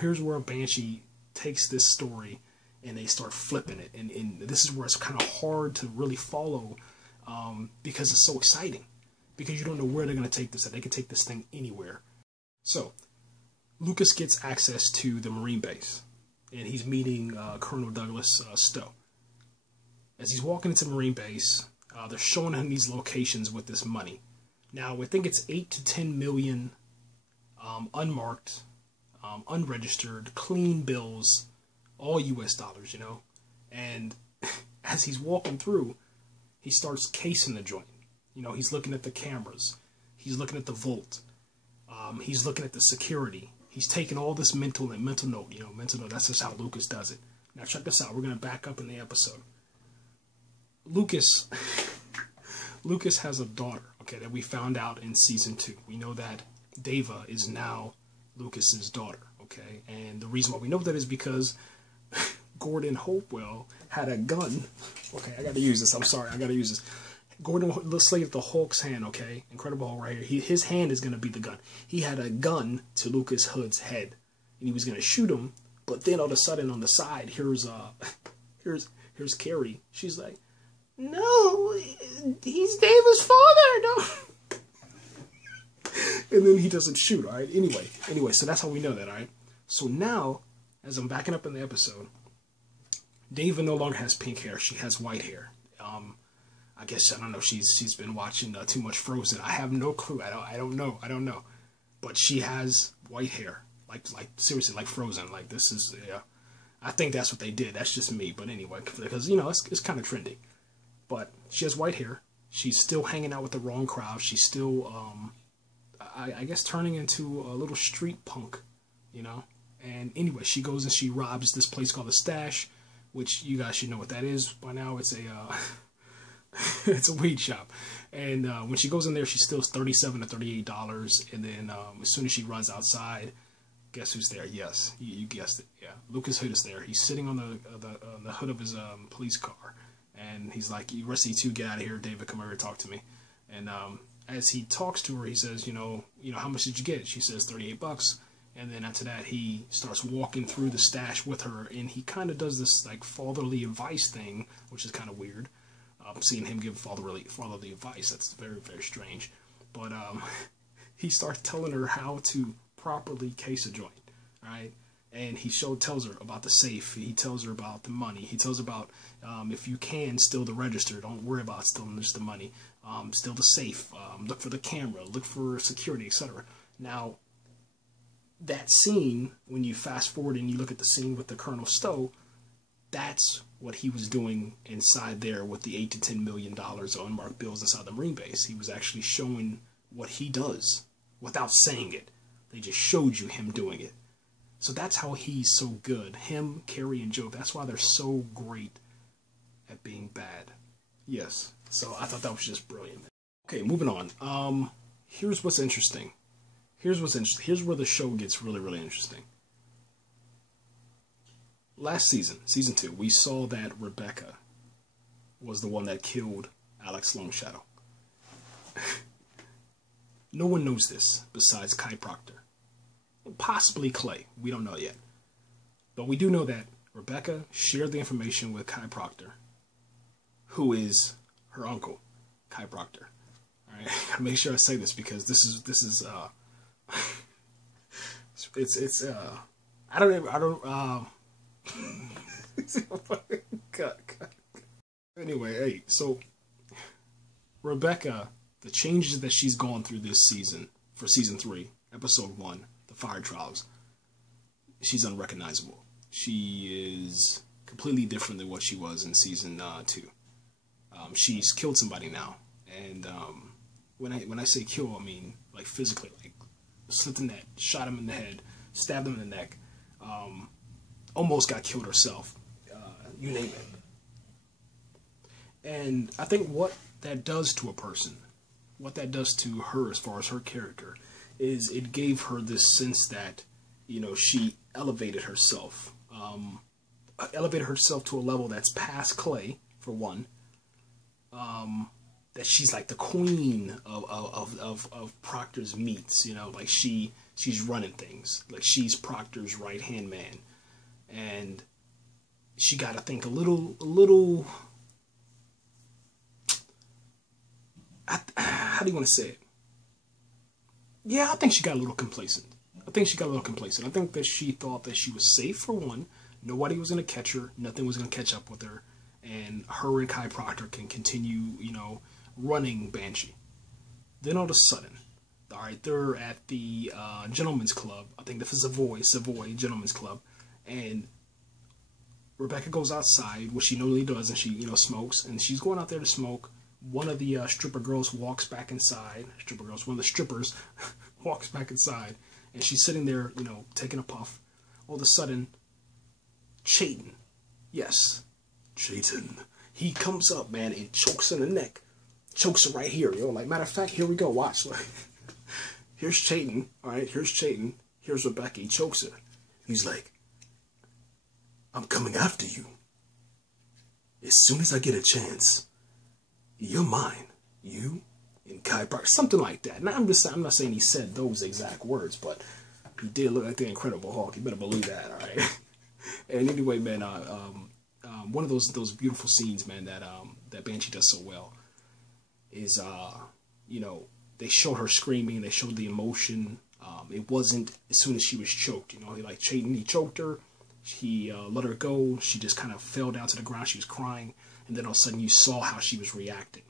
Here's where Banshee takes this story and they start flipping it. And this is where it's kind of hard to really follow because it's so exciting. Because you don't know where they're going to take this. They can take this thing anywhere. So, Lucas gets access to the Marine base. And he's meeting Colonel Douglas Stowe. As he's walking into the Marine base, they're showing him these locations with this money. Now, I think it's 8 to 10 million unmarked, unregistered, clean bills, all US dollars, you know. And as he's walking through, he starts casing the joint. You know, he's looking at the cameras. He's looking at the vault. He's looking at the security. He's taking all this mental note, you know, mental note. That's just how Lucas does it. Now, check this out. We're going to back up in the episode. Lucas has a daughter, okay, that we found out in season 2. We know that Deva is now Lucas's daughter, okay? And the reason why we know that is because Gordon Hopewell had a gun. Okay, I got to use this. I'm sorry. I got to use this. Gordon, let's say the Hulk's hand, okay? Incredible Hulk right here. His hand is going to be the gun. He had a gun to Lucas Hood's head, and he was going to shoot him. But then all of a sudden on the side, here's Carrie. She's like, "No, he's David's father." No. And then he doesn't shoot. All right. Anyway. So that's how we know that. All right. So now, as I'm backing up in the episode, Dava no longer has pink hair. She has white hair. I guess, I don't know, she's been watching too much Frozen. I have no clue. I don't know. But she has white hair. Like seriously, like Frozen. Like, this is, yeah. I think that's what they did. That's just me. But anyway, because, you know, it's kind of trendy. But she has white hair. She's still hanging out with the wrong crowd. She's still, I guess, turning into a little street punk, you know. And anyway, she goes and she robs this place called the Stash, which you guys should know what that is by now. It's a it's a weed shop. And when she goes in there, she steals $37 to $38. And then as soon as she runs outside, guess who's there? Yes, you guessed it. Yeah, Lucas Hood is there. He's sitting on the hood of his police car, and he's like, "You rest of you two, get out of here. David, come over and talk to me." And as he talks to her, he says, "You know, how much did you get?" She says $38. And then after that, he starts walking through the stash with her, and he kind of does this like fatherly advice thing, which is kind of weird. Seeing him give fatherly advice, that's very, very strange. But he starts telling her how to properly case a joint, right? And he tells her about the safe. He tells her about the money. He tells her about if you can, steal the register. Don't worry about stealing just the money. Steal the safe. Look for the camera. Look for security, etc. Now, that scene, when you fast forward and you look at the scene with the Colonel Stowe, that's what he was doing inside there with the $8 to $10 million of unmarked bills inside the Marine base. He was actually showing what he does without saying it. They just showed you him doing it. So that's how he's so good. Him, Carrie, and Joe, that's why they're so great at being bad. Yes. So I thought that was just brilliant. Okay, moving on. Here's what's interesting. Here's where the show gets really, really interesting. Last season, season 2, we saw that Rebecca was the one that killed Alex Longshadow. No one knows this besides Kai Proctor. Possibly Clay. We don't know yet. But we do know that Rebecca shared the information with Kai Proctor, who is her uncle, Kai Proctor. All right, I gotta make sure I say this because this is I don't cut. Anyway, hey, so Rebecca, the changes that she's gone through this season, for season 3, episode 1, the fire trials, she's unrecognizable. She is completely different than what she was in season 2. She's killed somebody now, and when I say kill, I mean like physically, like slit the neck, shot him in the head, stabbed him in the neck, almost got killed herself, you name it. And I think what that does to a person, what that does to her as far as her character, is it gave her this sense that, she elevated herself. Elevated herself to a level that's past Clay, for one. That she's like the queen of Proctor's meats, like she she's running things. Like, she's Proctor's right-hand man. And she got to think a little, how do you want to say it? Yeah, I think she got a little complacent. I think that she thought that she was safe, for one. Nobody was going to catch her. Nothing was going to catch up with her. And her and Kai Proctor can continue, you know, running Banshee. Then all of a sudden, all right, they're at the Gentlemen's Club. I think this is Savoy Gentlemen's Club. And Rebecca goes outside, which she normally does, and she, you know, smokes. And she's going out there to smoke. One of the stripper girls walks back inside. One of the strippers walks back inside. And she's sitting there, you know, taking a puff. All of a sudden, Chayton, yes, Chayton, he comes up, man, and chokes her in the neck. Chokes her right here, yo. Like, matter of fact, here we go, watch. Like, here's Chayton, all right, here's Chayton. Here's Rebecca, he chokes her. He's like, I'm coming after you. As soon as I get a chance, you're mine. You and Kai Proctor, something like that. Now, I'm not saying he said those exact words, but he did look like the Incredible Hulk. You better believe that, all right? And anyway, man, one of those beautiful scenes, man, that Banshee does so well is, you know, they showed her screaming, they showed the emotion. It wasn't as soon as she was choked, you know, like Chayton, he choked her, he let her go, she just kind of fell down to the ground, she was crying, and then all of a sudden you saw how she was reacting.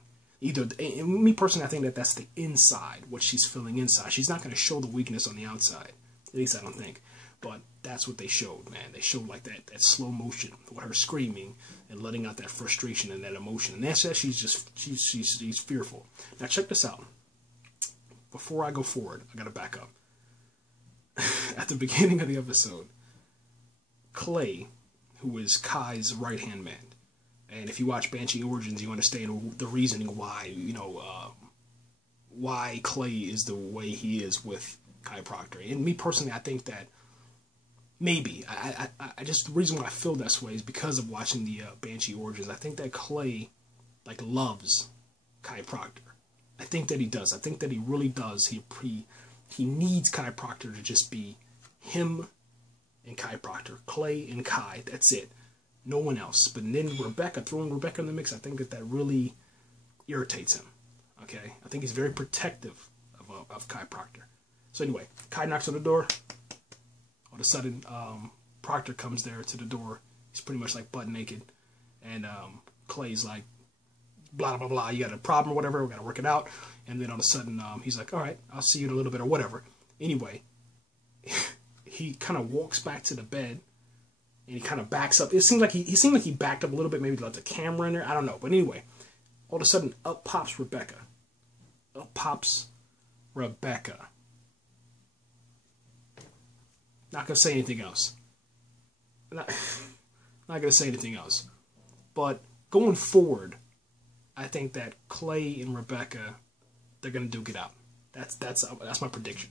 And me personally, I think that that's the inside, what she's feeling inside. She's not going to show the weakness on the outside, at least I don't think. But that's what they showed, man. They showed like that slow motion with her screaming and letting out that frustration and that emotion. And that's that she's fearful. Now check this out. Before I go forward, I gotta back up. At the beginning of the episode, Clay, who is Kai's right-hand man, and if you watch Banshee Origins, you understand the reasoning why, you know, why Clay is the way he is with Kai Proctor. And me personally, I think that maybe, I just, the reason why I feel this way is because of watching the Banshee Origins. I think that Clay, like, loves Kai Proctor. I think that he does. I think that he really does. He needs Kai Proctor to just be him and Kai Proctor. Clay and Kai, that's it. No one else. But then Rebecca, throwing Rebecca in the mix, I think that really irritates him. Okay? I think he's very protective of Kai Proctor. So anyway, Kai knocks on the door. All of a sudden, Proctor comes there to the door. He's pretty much like butt naked. And Clay's like, blah, blah, blah, you got a problem or whatever, we got to work it out. And then all of a sudden, he's like, all right, I'll see you in a little bit or whatever. Anyway, he kind of walks back to the bed. And he kind of backs up. It seemed like he backed up a little bit, maybe left the camera in there. I don't know. But anyway, all of a sudden, up pops Rebecca. Up pops Rebecca. Not going to say anything else. Not going to say anything else. But going forward, I think that Clay and Rebecca, they're going to duke it out. That's my prediction.